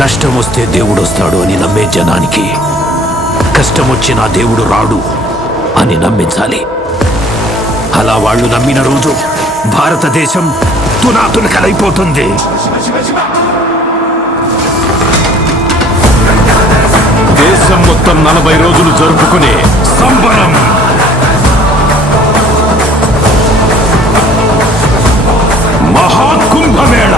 కష్టం వస్తే దేవుడు వస్తాడు అని నమ్మే జనానికి కష్టం వచ్చినా దేవుడు రాడు అని నమ్మించాలి. అలా వాళ్ళు నమ్మిన రోజు భారతదేశం తునాతునకలైపోతుంది. దేశం మొత్తం 40 రోజులు జరుపుకునే సంబరం, మహాకుంభమేళ.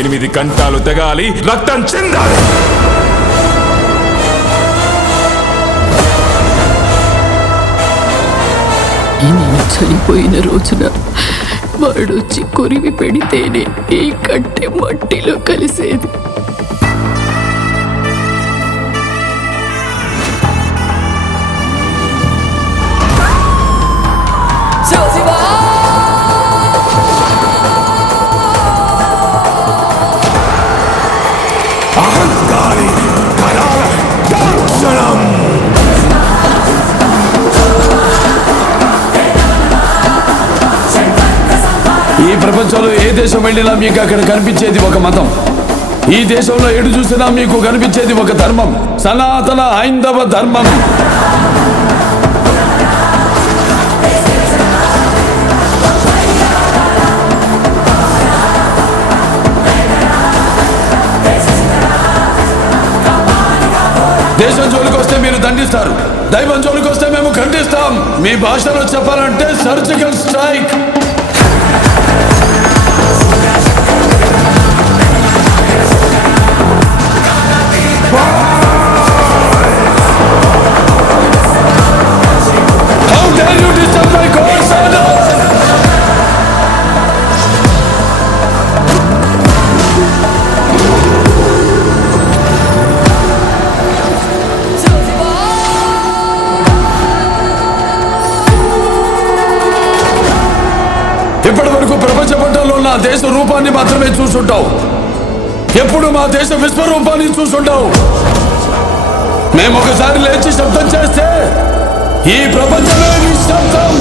8 గంటలు తెగాలి, రక్తం చెందాలి. నేను చనిపోయిన రోజున వాడొచ్చి కొరివి పెడితేనే ఈ కట్టె మట్టిలో కలిసేది. అహంకారి కరాల దర్శనం. ఈ ప్రపంచంలో ఏ దేశం వెళ్ళినా మీకు అక్కడ కనిపించేది ఒక మతం. ఈ దేశంలో ఎటు చూసినా మీకు కనిపించేది ఒక ధర్మం, సనాతన హైందవ ధర్మం. దేశం జోలికి వస్తే మీరు దండిస్తారు, దైవం జోలికి వస్తే మేము ఖండిస్తాం. మీ భాషలో చెప్పాలంటే surgical strike. How dare you disturb my God's order? ఇప్పటి వరకు ప్రపంచ పటంలో ఉన్న దేశ రూపాన్ని మాత్రమే చూసుంటావు. ఎప్పుడు మా దేశ విశ్వరూపాన్ని చూసుంటావు. మేము ఒకసారి లేచి శబ్దం చేస్తే ఈ ప్రపంచమే నిశ్శబ్దం.